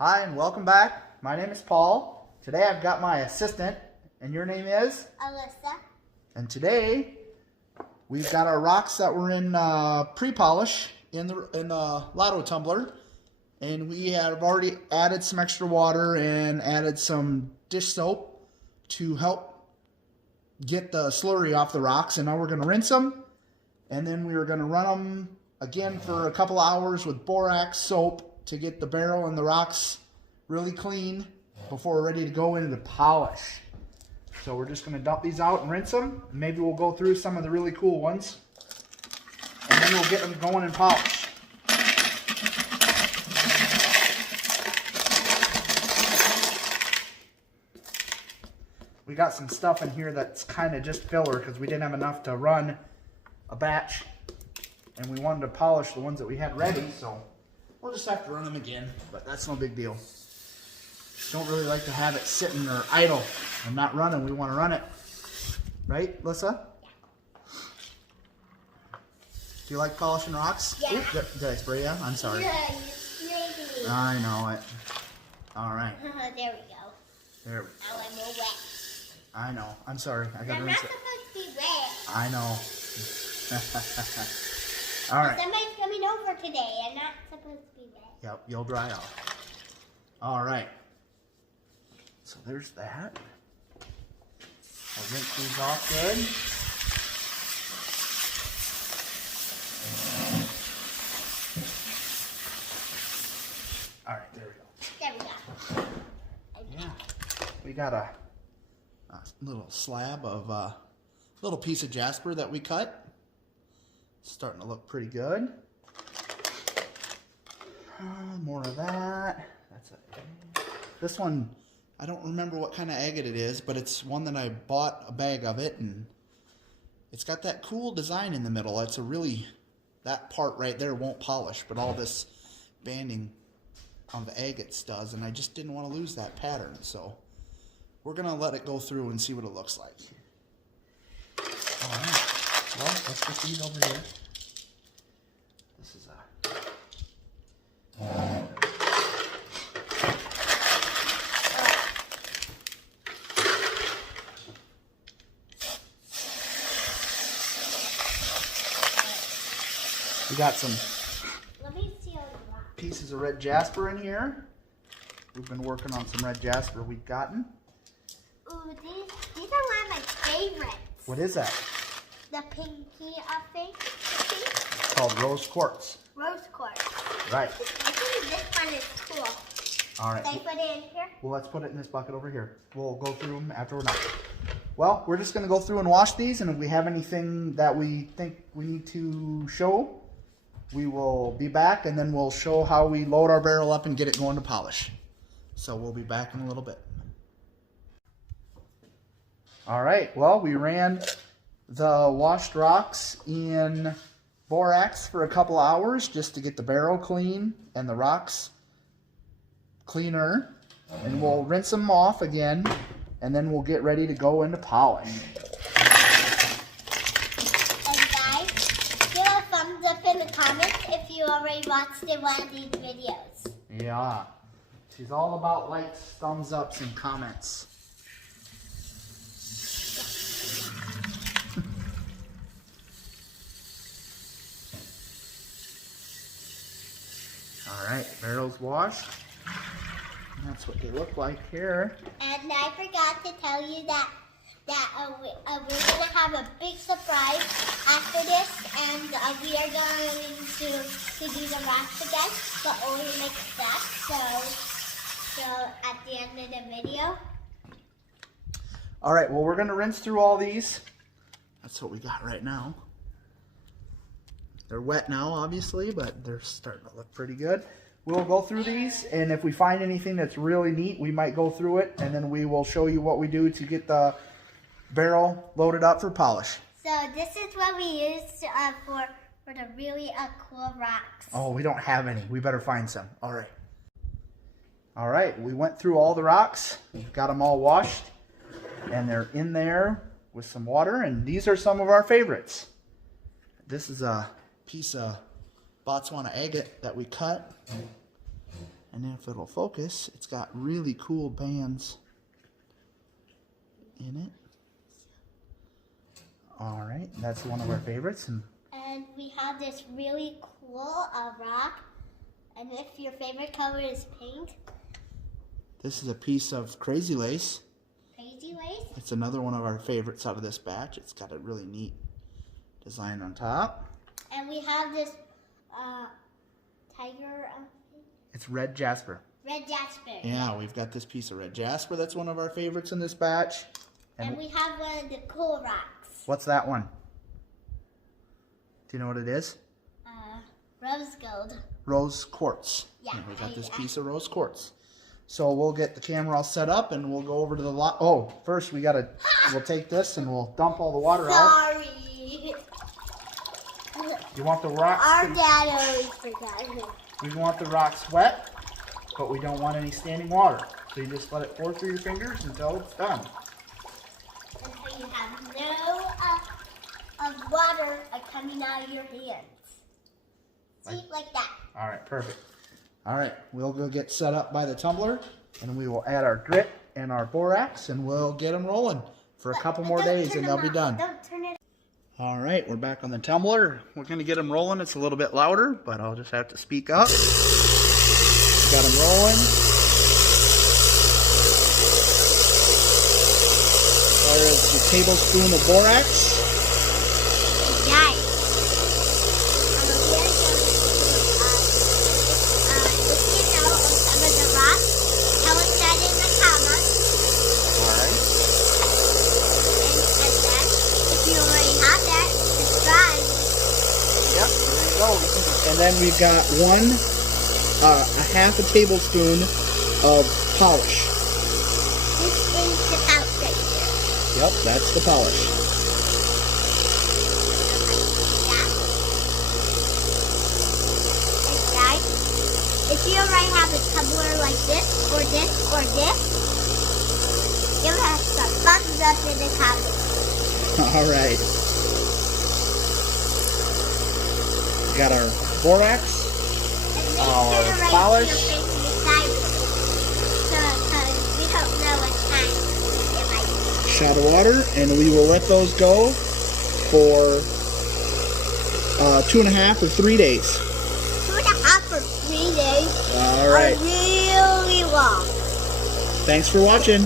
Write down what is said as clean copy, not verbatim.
Hi and welcome back. My name is Paul. Today I've got my assistant, and your name is? Alyssa. And today we've got our rocks that were in pre-polish in the Lotto tumbler, and we have already added some extra water and added some dish soap to help get the slurry off the rocks. And now we're going to rinse them, and then we are going to run them again for a couple hours with borax soap to get the barrel and the rocks really clean before we're ready to go into polish. So we're just going to dump these out and rinse them. Maybe we'll go through some of the really cool ones, and then we'll get them going and polish. We got some stuff in here that's kind of just filler because we didn't have enough to run a batch, and we wanted to polish the ones that we had ready, so we'll just have to run them again, but that's no big deal. Don't really like to have it sitting or idle and not running. We want to run it. Right, Lissa? Do you like polishing rocks? Yeah. Oop, did I spray you? I'm sorry. Yeah, you sprayed me. I know it. All right. There we go. There we go. Now I'm all wet. I know. I'm sorry. I got to I'm not rinse it. supposed to be wet. I know. All right. Somebody's coming over today. I'm not supposed to be wet. Yep, you'll dry off. All right. So there's that. I'll rinse these off good. All right, there we go. There we go. Yeah, we got a little slab of little piece of jasper that we cut. It's starting to look pretty good. More of that. That's it. This one, I don't remember what kind of agate it is, but it's one that I bought a bag of it, and it's got that cool design in the middle. It's a really, that part right there won't polish, but all this banding on the agates does, and I just didn't want to lose that pattern, so we're going to let it go through and see what it looks like. All right. Well, let's get these over here. This is a... We got some Let me see all the rocks. pieces of red jasper in here. We've been working on some red jasper we've gotten. Ooh, these are one of my favorites. What is that? The pinky up thing. It's called rose quartz. Rose quartz. Right. I think this one is cool. All right. Can I put it in here? Well, let's put it in this bucket over here. We'll go through them after we're done. Well, we're just going to go through and wash these, and if we have anything that we think we need to show, we will be back, and then we'll show how we load our barrel up and get it going to polish. So we'll be back in a little bit. All right, well, we ran the washed rocks in borax for a couple hours just to get the barrel clean and the rocks cleaner, and we'll rinse them off again, and then we'll get ready to go into polish. And guys, give a thumbs up in the comments if you already watched one of these videos. Yeah, she's all about likes, thumbs ups, and comments. All right, barrel's washed. That's what they look like here. And I forgot to tell you that we're gonna have a big surprise after this, and we are going to do the rocks again, but only mixed up. So at the end of the video. All right, well, we're gonna rinse through all these. That's what we got right now. They're wet now, obviously, but they're starting to look pretty good. We'll go through these, and if we find anything that's really neat, we might go through it, and then we will show you what we do to get the barrel loaded up for polish. So this is what we use for the really cool rocks. Oh, we don't have any. We better find some. All right. All right, we went through all the rocks. We've got them all washed, and they're in there with some water, and these are some of our favorites. This is a piece of Botswana agate that we cut, And if it'll focus, it's got really cool bands in it. All right, that's one of our favorites. And we have this really cool rock. And if your favorite color is pink. This is a piece of crazy lace. Crazy lace? It's another one of our favorites out of this batch. It's got a really neat design on top. And we have this tiger. It's red jasper. Red jasper. Yeah, we've got this piece of red jasper. That's one of our favorites in this batch. And we have one of the cool rocks. What's that one? Do you know what it is? Rose gold. Rose quartz. Yeah, We got this piece of rose quartz. So we'll get the camera all set up and we'll go over to the lot. Oh, first we'll take this and we'll dump all the water out. Sorry. You want the rocks? Our dad always forgot it. We want the rocks wet, but we don't want any standing water. So you just let it pour through your fingers until it's done. And so you have no of water coming out of your hands. See, like that. All right, perfect. All right, we'll go get set up by the tumbler, and we will add our grit and our borax, and we'll get them rolling for a couple more days, and they'll be done. Don't turn it. All right, we're back on the tumbler. We're going to get them rolling. It's a little bit louder, but I'll just have to speak up. Got them rolling. There's the tablespoon of borax. Guys, if you know of some of the rocks, tell us that in the comments. All right. And then, if you already have that, subscribe. Yep, there you go. And then we've got a half a tablespoon of polish. This is the pouch right here. Yep, that's the polish. And guys, if you already have a tumbler like this, or this, or this, give us some thumbs up in the comments. All right. Got our borax, And our make sure to polish. write your face in the side because we don't know what time it might be. Shot of water, and we will let those go for 2.5 or 3 days. 2.5 or 3 days All right. are really long. Thanks for watching.